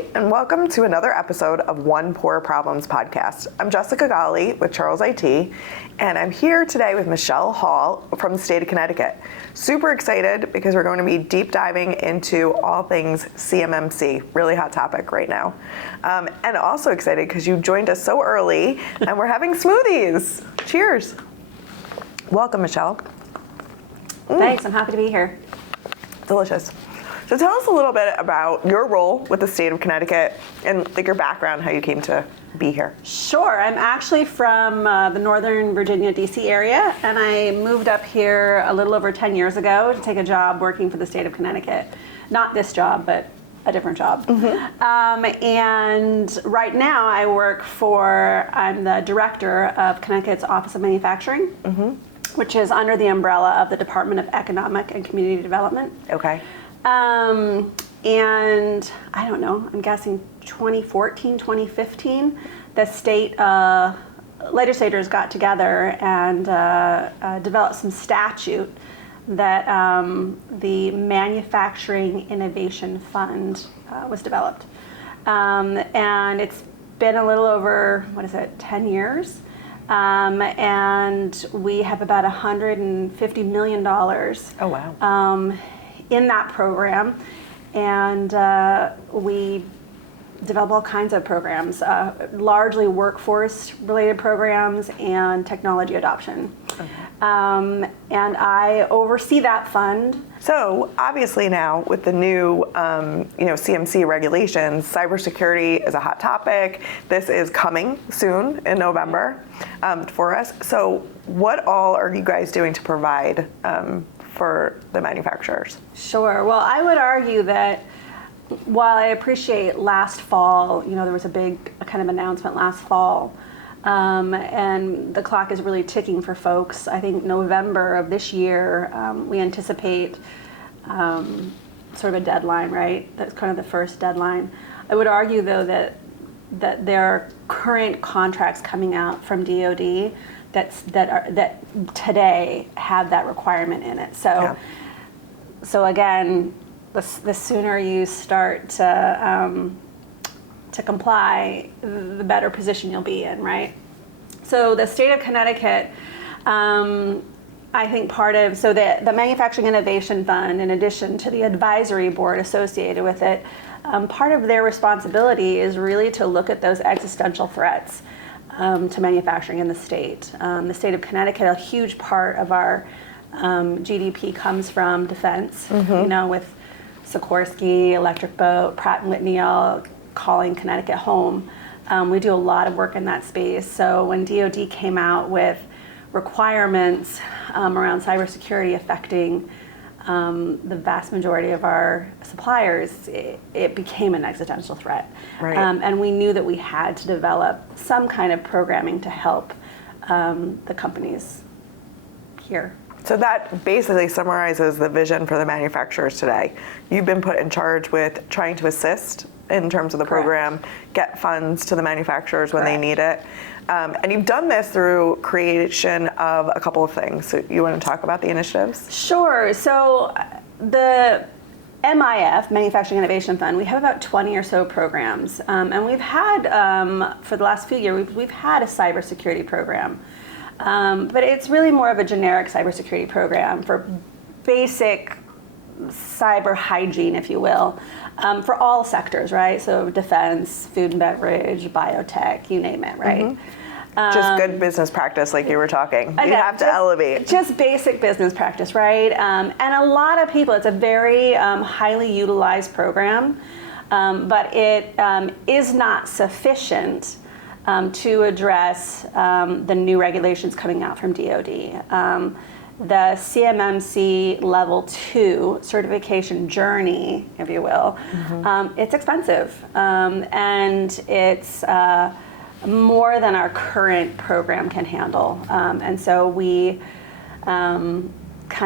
Hi, and welcome to another episode of One Poor Problems podcast. I'm Jessica Golle with Charles IT, and I'm here today with Michelle Hall from the state of Connecticut. Super excited because we're going to be deep diving into all things CMMC, really hot topic right now. And also excited because you joined us so early and we're having smoothies. Cheers. Welcome, Michelle. Thanks, I'm happy to be here. Delicious. So tell us a little bit about your role with the state of Connecticut and your background, how you came to be here. Sure, I'm actually from the Northern Virginia, DC area, and I moved up here a little over 10 years ago to take a job working for the state of Connecticut. Not this job, but a different job. And right now I'm the director of Connecticut's Office of Manufacturing, which is under the umbrella of the Department of Economic and Community Development. Okay. And I don't know, I'm guessing 2014, 2015, the state legislators got together and developed some statute that the Manufacturing Innovation Fund was developed. And it's been a little over, 10 years? And we have about $150 million. Oh, wow. In that program, and we develop all kinds of programs, largely workforce-related programs and technology adoption. Okay. And I oversee that fund. So obviously now with the new CMC regulations, cybersecurity is a hot topic. This is coming soon in November for us. So what all are you guys doing to provide for the manufacturers? Sure. Well, I would argue that while I appreciate last fall, there was a big kind of announcement last fall, and the clock is really ticking for folks. I think November of this year, we anticipate sort of a deadline, right? That's kind of the first deadline. I would argue, though, that there are current contracts coming out from DoD that today have that requirement in it. So again, the sooner you start to comply, the better position you'll be in, right? So the state of Connecticut, I think the Manufacturing Innovation Fund, in addition to the advisory board associated with it, part of their responsibility is really to look at those existential threats to manufacturing in the state. The state of Connecticut, a huge part of our GDP comes from defense, with Sikorsky, Electric Boat, Pratt & Whitney all calling Connecticut home. We do a lot of work in that space. So when DoD came out with requirements around cybersecurity affecting the vast majority of our suppliers, it became an existential threat. Right. And we knew that we had to develop some kind of programming to help the companies here. So that basically summarizes the vision for the manufacturers today. You've been put in charge with trying to assist in terms of the program, get funds to the manufacturers when they need it. And you've done this through creation of a couple of things. So you want to talk about the initiatives? Sure. So the MIF, Manufacturing Innovation Fund, we have about 20 or so programs. And we've had, for the last few years, we've had a cybersecurity program. But it's really more of a generic cybersecurity program for basic cyber hygiene, if you will, for all sectors, right? So defense, food and beverage, biotech, you name it, right? Just good business practice, like you were talking. You have to elevate. Just basic business practice, right? And a lot of people, it's a very highly utilized program, but it is not sufficient to address the new regulations coming out from DoD. The CMMC Level 2 certification journey, if you will, it's expensive, and it's more than our current program can handle. And so we kind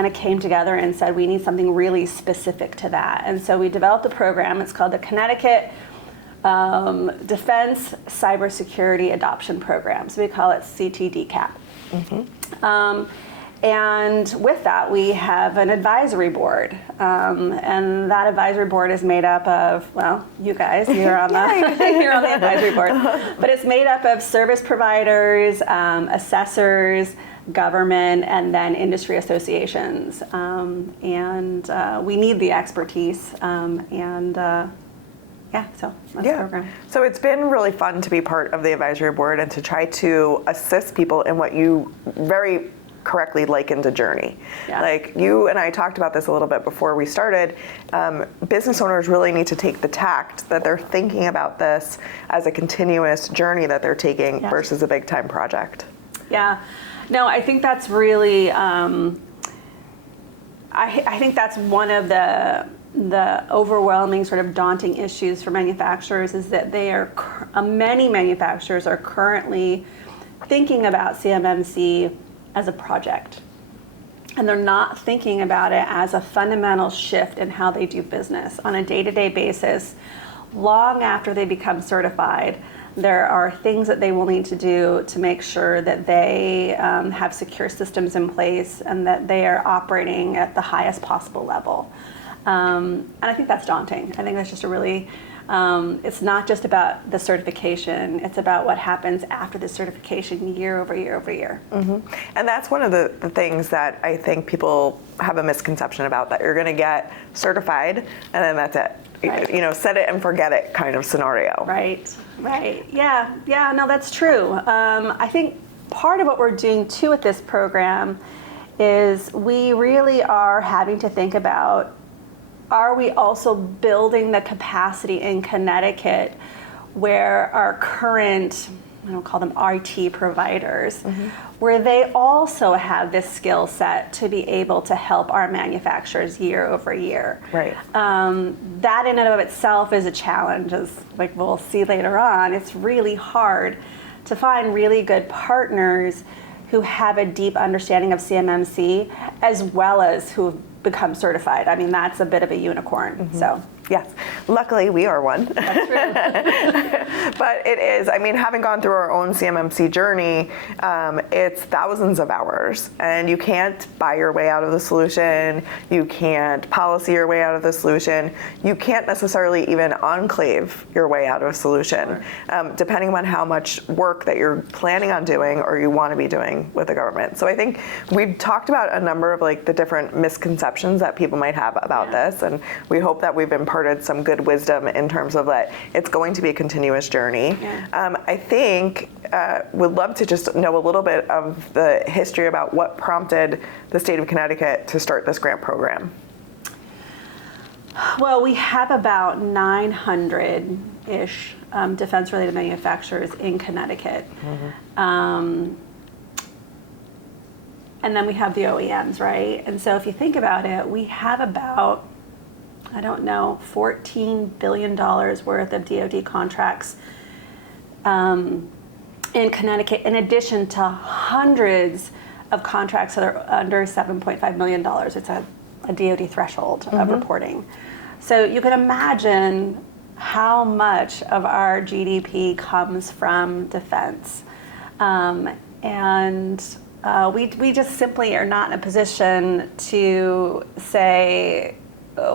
of came together and said we need something really specific to that. And so we developed a program. It's called the Connecticut Defense Cybersecurity Adoption Program. So we call it CTDCAP. And with that, we have an advisory board. And that advisory board is made up of, well, you guys, you're on you're on the advisory board. But it's made up of service providers, assessors, government, and then industry associations. We need the expertise. So that's the program. So it's been really fun to be part of the advisory board and to try to assist people in what you very correctly likened a journey. Yeah. Like you and I talked about this a little bit before we started. Business owners really need to take the tact that they're thinking about this as a continuous journey that they're taking versus a big time project. Yeah. No, I think that's really, I think that's one of the overwhelming sort of daunting issues for manufacturers is that many manufacturers are currently thinking about CMMC as a project. And they're not thinking about it as a fundamental shift in how they do business on a day-to-day basis. Long after they become certified, there are things that they will need to do to make sure that they have secure systems in place and that they are operating at the highest possible level. And I think that's daunting. I think that's just a really, it's not just about the certification, it's about what happens after the certification year over year over year. Mm-hmm. And that's one of the things that I think people have a misconception about, that you're going to get certified and then that's it. Right. You know, set it and forget it kind of scenario. Right. Yeah, no, that's true. I think part of what we're doing too with this program is we really are having to think about, are we also building the capacity in Connecticut where our current, I don't call them IT providers, where they also have this skill set to be able to help our manufacturers year over year. Right. That in and of itself is a challenge, as like we'll see later on. It's really hard to find really good partners who have a deep understanding of CMMC as well as who've become certified. I mean, that's a bit of a unicorn. So. Yes, luckily we are one. That's true. But it is, I mean, having gone through our own CMMC journey, it's thousands of hours, and you can't buy your way out of the solution, you can't policy your way out of the solution, you can't necessarily even enclave your way out of a solution, depending on how much work that you're planning on doing or you want to be doing with the government. So I think we've talked about a number of like the different misconceptions that people might have about this, and we hope that we've imparted some good wisdom in terms of that it's going to be a continuous journey. I think would love to just know a little bit of the history about what prompted the state of Connecticut to start this grant program. Well, we have about 900-ish defense-related manufacturers in Connecticut. And then we have the OEMs, right? And so if you think about it, we have about, I don't know, $14 billion worth of DoD contracts in Connecticut, in addition to hundreds of contracts that are under $7.5 million. It's a DoD threshold of reporting. So you can imagine how much of our GDP comes from defense. We just simply are not in a position to say,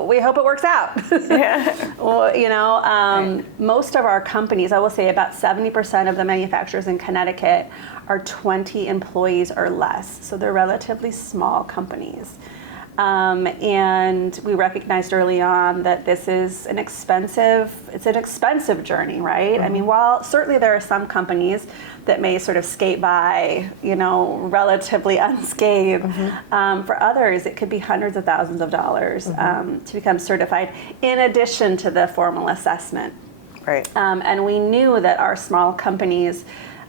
we hope it works out. Well, you know, most of our companies, I will say about 70% of the manufacturers in Connecticut are 20 employees or less. So they're relatively small companies. And we recognized early on that this is an expensive journey, right? I mean, while certainly there are some companies that may sort of skate by, you know, relatively unscathed, for others it could be hundreds of thousands of dollars to become certified, in addition to the formal assessment. Right. And we knew that our small companies,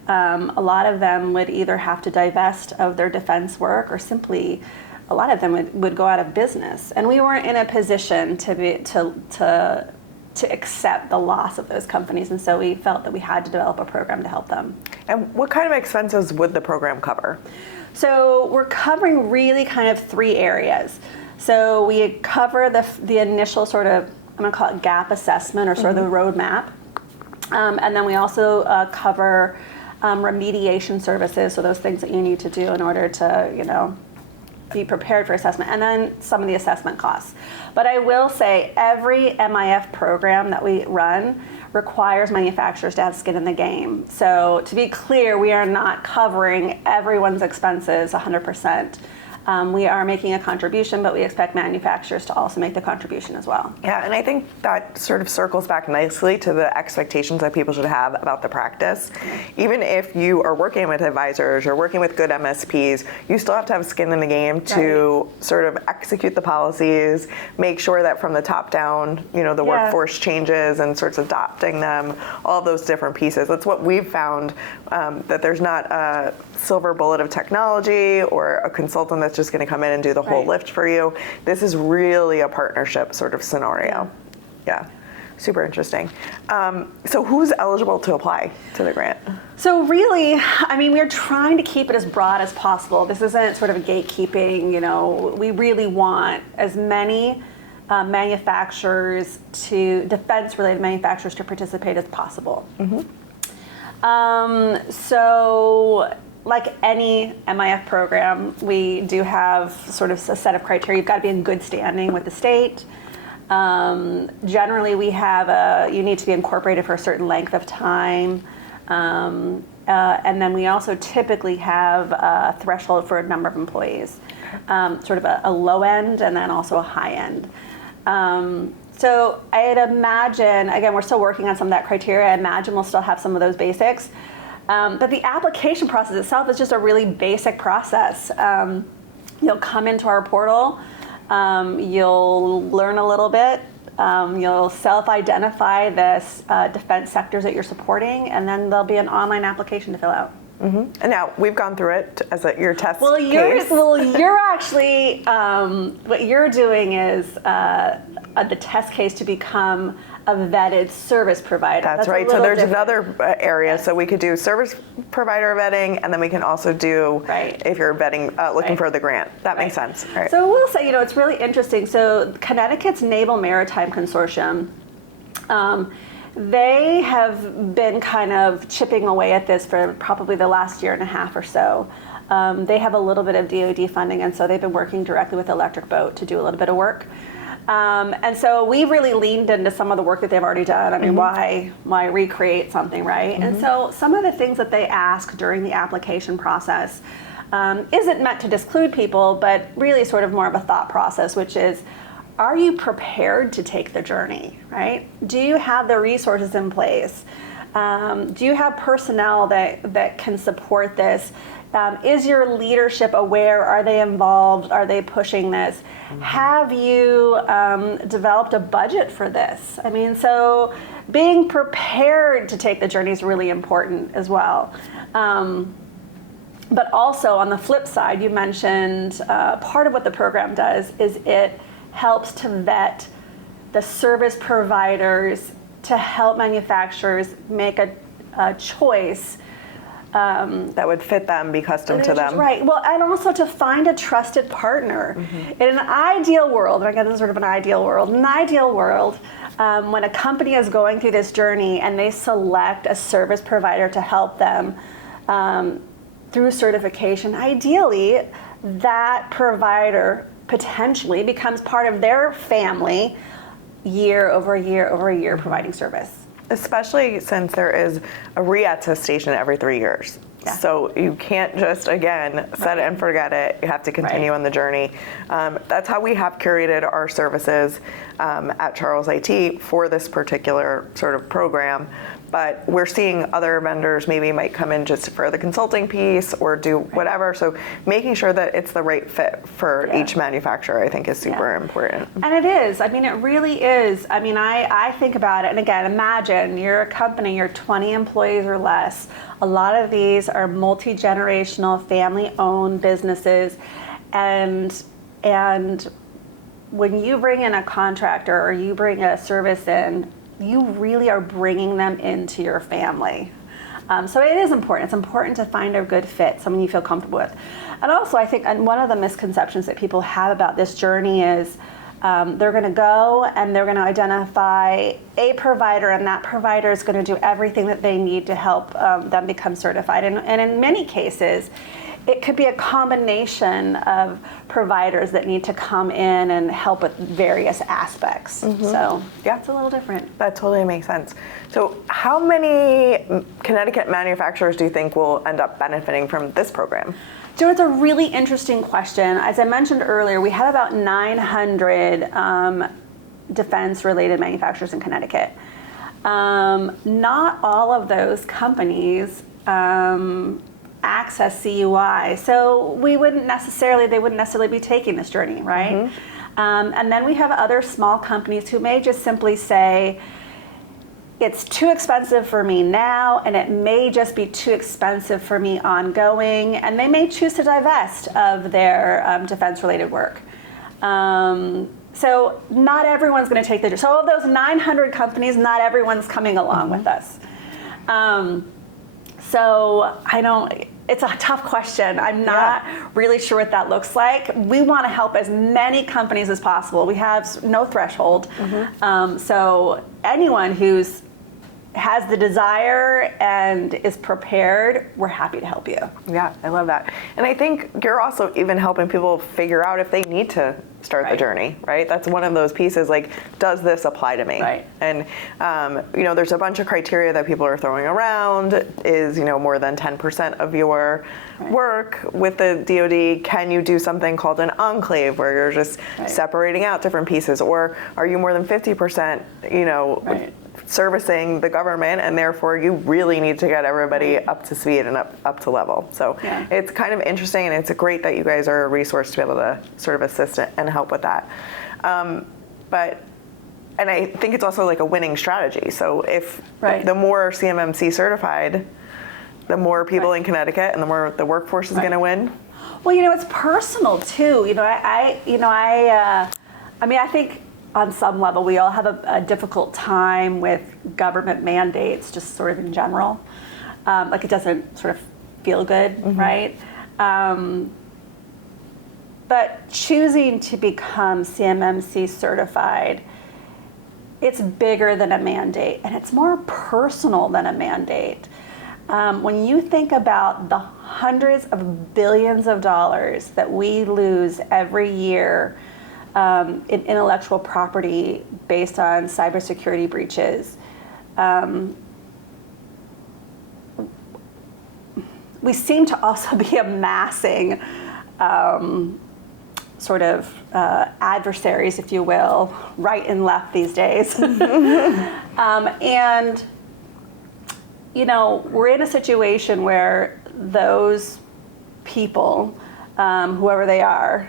a lot of them would either have to divest of their defense work or simply a lot of them would go out of business, and we weren't in a position to accept the loss of those companies, and so we felt that we had to develop a program to help them. And what kind of expenses would the program cover? So we're covering really kind of three areas. So we cover the initial sort of, I'm going to call it gap assessment or sort of the roadmap, and then we also cover remediation services, so those things that you need to do in order to, you know, be prepared for assessment, and then some of the assessment costs. But I will say every MIF program that we run requires manufacturers to have skin in the game. So to be clear, we are not covering everyone's expenses 100%. We are making a contribution, but we expect manufacturers to also make the contribution as well. Yeah, and I think that sort of circles back nicely to the expectations that people should have about the practice. Even if you are working with advisors or working with good MSPs, you still have to have skin in the game to sort of execute the policies, make sure that from the top down, the workforce changes and sorts of adopting them, all those different pieces. That's what we've found, that there's not a silver bullet of technology or a consultant that's just going to come in and do the whole lift for you. This is really a partnership sort of scenario. Yeah. Super interesting. So who's eligible to apply to the grant? So really, we're trying to keep it as broad as possible. This isn't sort of a gatekeeping, we really want as many manufacturers defense-related manufacturers to participate as possible. So like any MIF program, we do have sort of a set of criteria. You've got to be in good standing with the state. Generally, we have you need to be incorporated for a certain length of time. And then we also typically have a threshold for a number of employees, sort of a low end and then also a high end. So I'd imagine, again, we're still working on some of that criteria. I imagine we'll still have some of those basics. But the application process itself is just a really basic process. You'll come into our portal, you'll learn a little bit, you'll self-identify the defense sectors that you're supporting, and then there'll be an online application to fill out. And now we've gone through it as your test Well, case. you're actually, what you're doing is the test case to become a vetted service provider. That's right. So there's different. another area. So we could do service provider vetting, and then we can also do if you're vetting, looking for the grant. That makes sense. All right. So we'll say, it's really interesting. So Connecticut's Naval Maritime Consortium, they have been kind of chipping away at this for probably the last year and a half or so. They have a little bit of DoD funding, and so they've been working directly with Electric Boat to do a little bit of work. And so we've really leaned into some of the work that they've already done. Why recreate something, right? And so some of the things that they ask during the application process isn't meant to disclude people, but really sort of more of a thought process, which is, are you prepared to take the journey, right? Do you have the resources in place? Do you have personnel that can support this? Is your leadership aware? Are they involved? Are they pushing this? Have you developed a budget for this? So being prepared to take the journey is really important as well. But also on the flip side, you mentioned part of what the program does is it helps to vet the service providers to help manufacturers make a choice that would fit them, be custom to them. Right. Well, and also to find a trusted partner. In an ideal world, and again, this is sort of an ideal world, when a company is going through this journey and they select a service provider to help them through certification, ideally, that provider potentially becomes part of their family year over year providing service. Especially since there is a reattestation every 3 years. Yeah. So you can't just, again, set it and forget it. You have to continue on the journey. That's how we have curated our services at Charles IT for this particular sort of program. But we're seeing other vendors maybe might come in just for the consulting piece or do whatever. So making sure that it's the right fit for each manufacturer, I think, is super important. And it is. It really is. I think about it, and again, imagine you're a company, you're 20 employees or less. A lot of these are multi-generational, family-owned businesses, and when you bring in a contractor or you bring a service in, you really are bringing them into your family. So it is important. It's important to find a good fit, someone you feel comfortable with. And also, I think one of the misconceptions that people have about this journey is they're going to go and they're going to identify a provider, and that provider is going to do everything that they need to help them become certified. And in many cases, it could be a combination of providers that need to come in and help with various aspects. So yeah, it's a little different. That totally makes sense. So how many Connecticut manufacturers do you think will end up benefiting from this program? So it's a really interesting question. As I mentioned earlier, we have about 900 defense-related manufacturers in Connecticut. Not all of those companies access CUI, so they wouldn't necessarily be taking this journey, right? And then we have other small companies who may just simply say, it's too expensive for me now, and it may just be too expensive for me ongoing, and they may choose to divest of their defense-related work. So not everyone's going to take the. So of those 900 companies, not everyone's coming along with us. So I don't. It's a tough question. I'm not really sure what that looks like. We want to help as many companies as possible. We have no threshold. So anyone who's has the desire and is prepared, we're happy to help you. Yeah, I love that. And I think you're also even helping people figure out if they need to start the journey, right? That's one of those pieces, like, does this apply to me? Right. And, there's a bunch of criteria that people are throwing around. Is, more than 10% of your work with the DoD, can you do something called an enclave where you're just separating out different pieces? Or are you more than 50%, servicing the government, and therefore you really need to get everybody up to speed and up to level. So it's kind of interesting, and it's great that you guys are a resource to be able to sort of assist and help with that. And I think it's also like a winning strategy. So if the more CMMC certified, the more people in Connecticut and the more the workforce is going to win. Well, it's personal too. I think on some level, we all have a difficult time with government mandates, just sort of in general. Like, it doesn't sort of feel good, right? But choosing to become CMMC certified, it's bigger than a mandate, and it's more personal than a mandate. When you think about the hundreds of billions of dollars that we lose every year in intellectual property based on cybersecurity breaches, we seem to also be amassing sort of adversaries, if you will, right and left these days. And, we're in a situation where those people, whoever they are,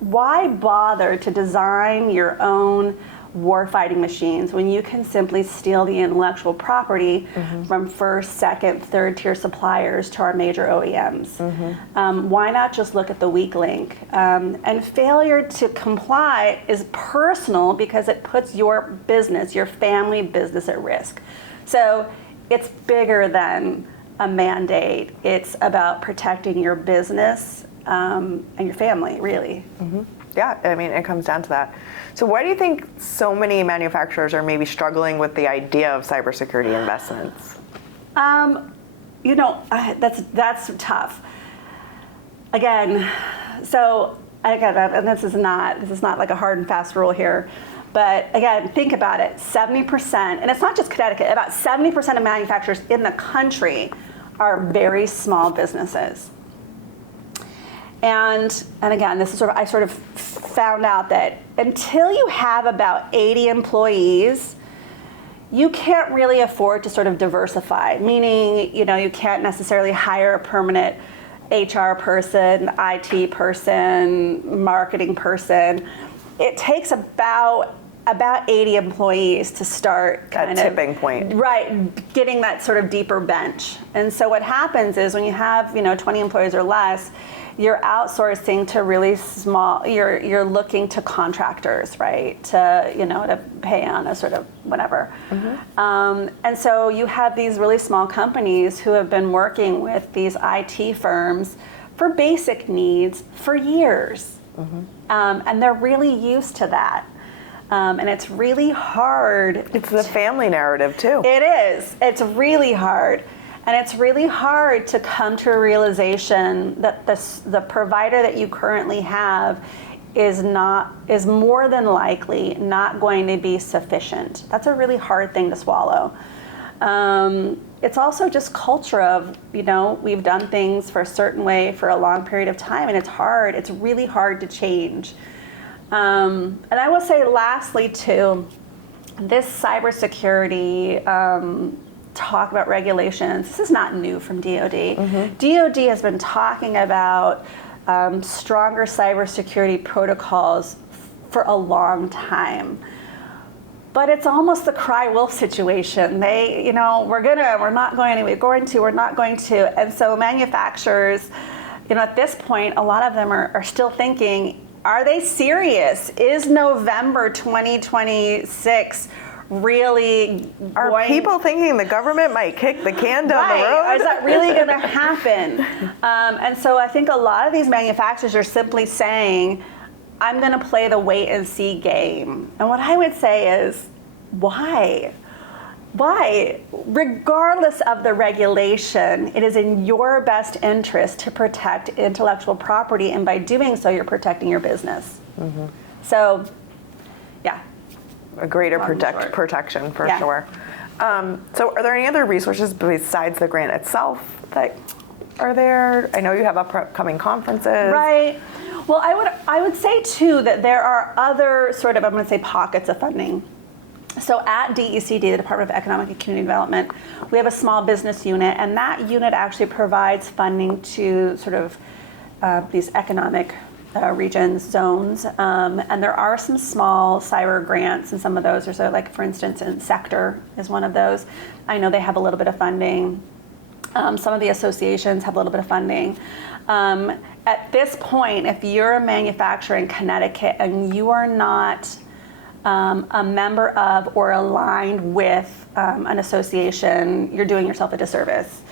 why bother to design your own warfighting machines when you can simply steal the intellectual property from first, second, third tier suppliers to our major OEMs? Why not just look at the weak link? And failure to comply is personal because it puts your business, your family business, at risk. So it's bigger than a mandate. It's about protecting your business and your family, really. Yeah, I mean, it comes down to that. So why do you think so many manufacturers are maybe struggling with the idea of cybersecurity investments? That's tough. And this is not like a hard and fast rule here, but again, think about it. 70%, and it's not just Connecticut, about 70% of manufacturers in the country are very small businesses. And again, this is I sort of found out that until you have about 80 employees, you can't really afford to sort of diversify, meaning, you can't necessarily hire a permanent HR person, IT person, marketing person. It takes about 80 employees to start that tipping point. Right, getting that sort of deeper bench. And so what happens is when you have, 20 employees or less, you're outsourcing to really small, you're looking to contractors, right, to pay on a sort of whatever. And so you have these really small companies who have been working with these IT firms for basic needs for years. And they're really used to that. And it's really hard. It's the family narrative too. It is. It's really hard. And it's really hard to come to a realization that the provider that you currently have is more than likely not going to be sufficient. That's a really hard thing to swallow. It's also just culture of, we've done things for a certain way for a long period of time, and it's really hard to change. And I will say lastly too, this cybersecurity talk about regulations, this is not new from DoD. Mm-hmm. DoD has been talking about stronger cybersecurity protocols for a long time. But it's almost the cry wolf situation. We're not going to. And so manufacturers, at this point, a lot of them are still thinking, are they serious? Is November 2026 really people thinking the government might kick the can down the road? Is that really going to happen? And so I think a lot of these manufacturers are simply saying, I'm going to play the wait and see game. And what I would say is, why? Why? Regardless of the regulation, it is in your best interest to protect intellectual property, and by doing so, you're protecting your business. Mm-hmm. So, yeah. A greater protection for sure. So are there any other resources besides the grant itself that are there? I know you have upcoming conferences. Right. Well, I would say too that there are other sort of, I'm going to say, pockets of funding. So at DECD, the Department of Economic and Community Development, we have a small business unit, and that unit actually provides funding to sort of these economic regions, zones, and there are some small cyber grants in some of those. There's like, for instance, in Sector is one of those. I know they have a little bit of funding. Some of the associations have a little bit of funding. At this point, if you're a manufacturer in Connecticut and you are not a member of or aligned with an association, you're doing yourself a disservice.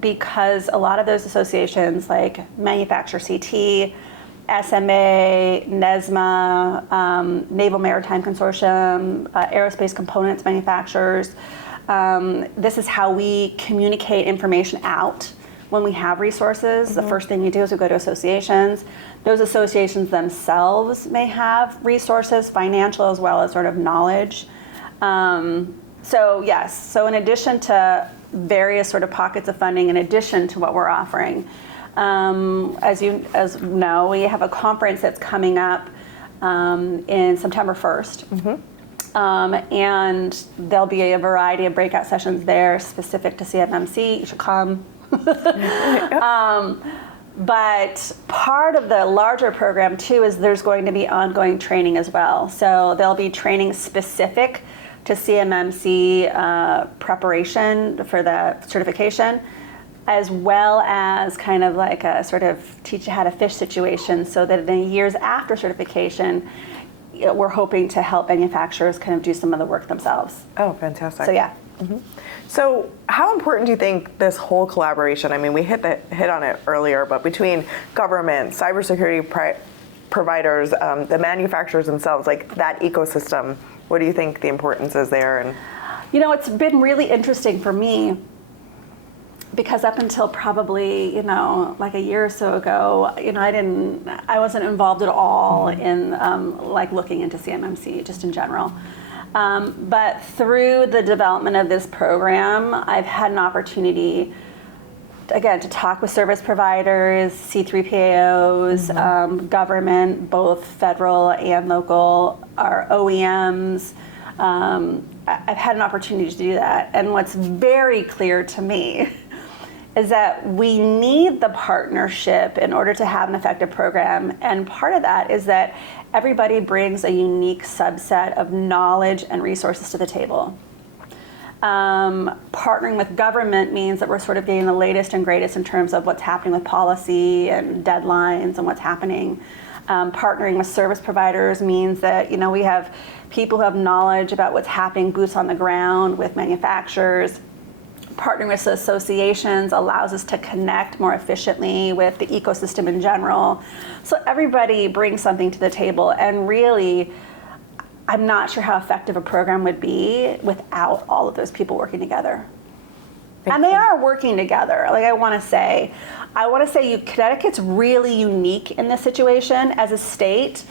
Because a lot of those associations like Manufacturer CT, SMA, NESMA, Naval Maritime Consortium, Aerospace Components Manufacturers, this is how we communicate information out when we have resources. Mm-hmm. The first thing we do is we go to associations. Those associations themselves may have resources, financial as well as sort of knowledge. So yes, so in addition to various sort of pockets of funding, in addition to what we're offering, as you know, we have a conference that's coming up in September 1st. Mm-hmm. And there'll be a variety of breakout sessions there specific to CMMC. You should come. But part of the larger program too is there's going to be ongoing training as well. So there'll be training specific to CMMC preparation for the certification, as well as kind of like a sort of teach you how to fish situation, so that in the years after certification, we're hoping to help manufacturers kind of do some of the work themselves. Oh, fantastic. So yeah. Mm-hmm. So how important do you think this whole collaboration, I mean, we hit on it earlier, but between government, cybersecurity providers, the manufacturers themselves, like that ecosystem, what do you think the importance is there? And it's been really interesting for me because up until probably, like a year or so ago, I wasn't involved at all in like looking into CMMC just in general. But through the development of this program, I've had an opportunity, again, to talk with service providers, C3PAOs, mm-hmm. Government, both federal and local, our OEMs. I've had an opportunity to do that. And what's very clear to me is that we need the partnership in order to have an effective program. And part of that is that everybody brings a unique subset of knowledge and resources to the table. Partnering with government means that we're sort of getting the latest and greatest in terms of what's happening with policy and deadlines and what's happening. Partnering with service providers means that, we have people who have knowledge about what's happening, boots on the ground with manufacturers. Partnering with associations allows us to connect more efficiently with the ecosystem in general. So everybody brings something to the table, and really, I'm not sure how effective a program would be without all of those people working together. And they are working together. Like I want to say Connecticut's really unique in this situation. As a state,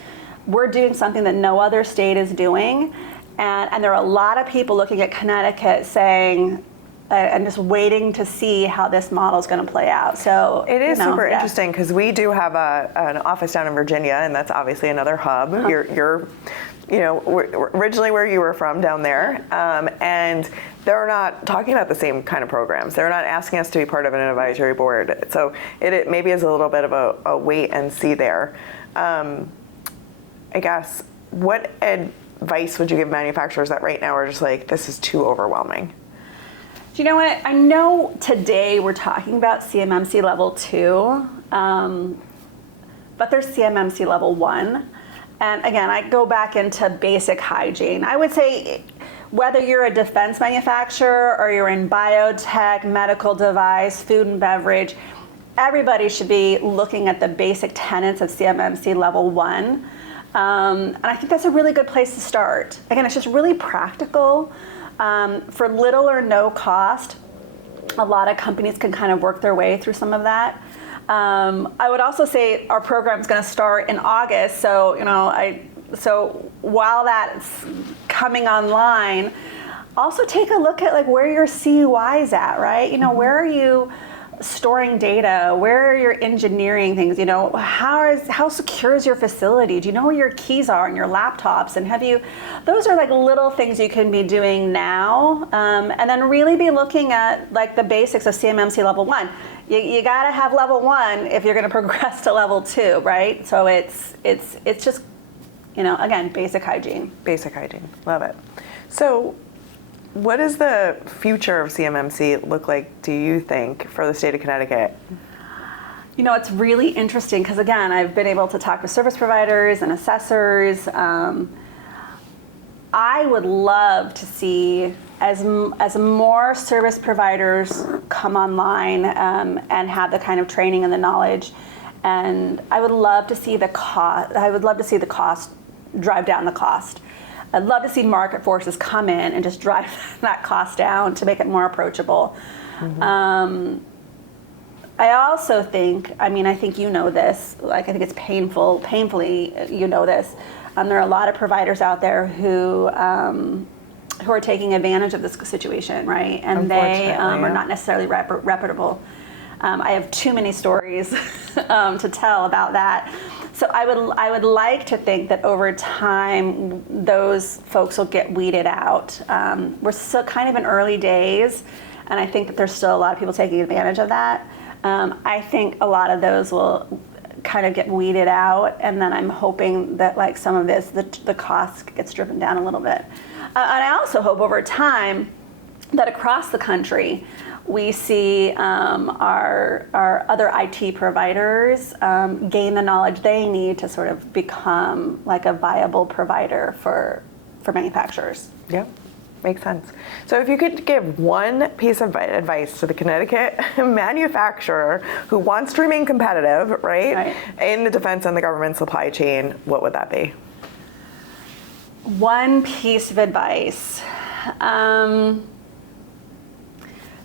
we're doing something that no other state is doing. And there are a lot of people looking at Connecticut saying, and just waiting to see how this model is going to play out. So it is super interesting because we do have an office down in Virginia, and that's obviously another hub. You're originally where you were from down there, and they're not talking about the same kind of programs. They're not asking us to be part of an advisory board. So it maybe is a little bit of a wait and see there. I guess, what advice would you give manufacturers that right now are just like, this is too overwhelming? Do you know what? I know today we're talking about CMMC level 2, but there's CMMC level 1. And again, I go back into basic hygiene. I would say whether you're a defense manufacturer or you're in biotech, medical device, food and beverage, everybody should be looking at the basic tenets of CMMC level 1. And I think that's a really good place to start. Again, it's just really practical. For little or no cost, a lot of companies can kind of work their way through some of that. I would also say our program is going to start in August, so while that's coming online, also take a look at like where your CUI's at, right? Where are you storing data? Where are your engineering things? How secure is your facility? Do you know where your keys are on your laptops? And those are like little things you can be doing now, and then really be looking at like the basics of CMMC level 1. You got to have level 1 if you're going to progress to level 2, right? So it's just, again, basic hygiene. Basic hygiene, love it. So, what does the future of CMMC look like, do you think, for the state of Connecticut? It's really interesting because, again, I've been able to talk to service providers and assessors. I would love to see as more service providers come online and have the kind of training and the knowledge, and I would love to see the cost. Drive down the cost. I'd love to see market forces come in and just drive that cost down to make it more approachable. Mm-hmm. I also think, I think you know this, like I think it's painfully you know this, there are a lot of providers out there who are taking advantage of this situation, right? And they are not necessarily reputable. I have too many stories to tell about that. So I would like to think that over time those folks will get weeded out. We're still kind of in early days, and I think that there's still a lot of people taking advantage of that. I think a lot of those will kind of get weeded out, and then I'm hoping that like some of this, the cost gets driven down a little bit. And I also hope over time that across the country, we see our other IT providers gain the knowledge they need to sort of become like a viable provider for manufacturers. Yeah, makes sense. So if you could give one piece of advice to the Connecticut manufacturer who wants to remain competitive, right, in the defense and the government supply chain, what would that be? One piece of advice.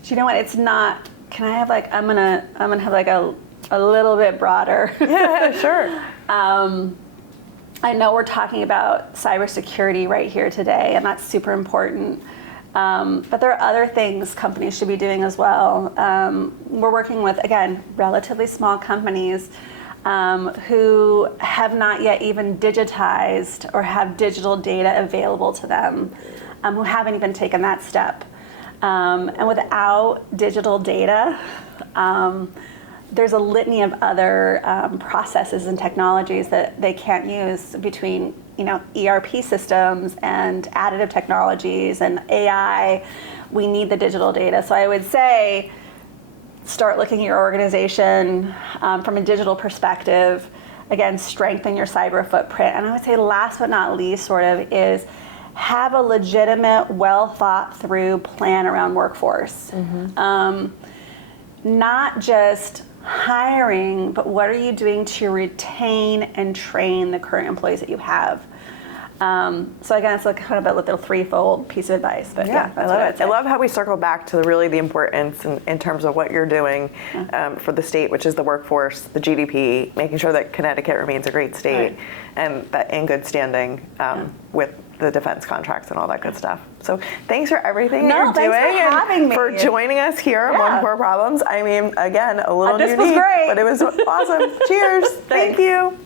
You know what? It's not. Can I have like? I'm gonna have like a little bit broader. Yeah, sure. I know we're talking about cybersecurity right here today, and that's super important. But there are other things companies should be doing as well. We're working with, again, relatively small companies who have not yet even digitized or have digital data available to them, who haven't even taken that step. And without digital data, there's a litany of other processes and technologies that they can't use between, ERP systems and additive technologies and AI. We need the digital data. So I would say, start looking at your organization from a digital perspective. Again, strengthen your cyber footprint. And I would say last but not least sort of is have a legitimate, well thought through plan around workforce. Mm-hmm. Not just hiring, but what are you doing to retain and train the current employees that you have? So again, it's like kind of a little threefold piece of advice. But yeah, I love it. I love how we circle back to really the importance in terms of what you're doing for the state, which is the workforce, the GDP, making sure that Connecticut remains a great state and that in good standing with the defense contracts and all that good stuff. So thanks for everything you're doing and for joining us here on One Poor Problems. I mean, again, a little this unique, was great. but it was awesome. Cheers. Thank you.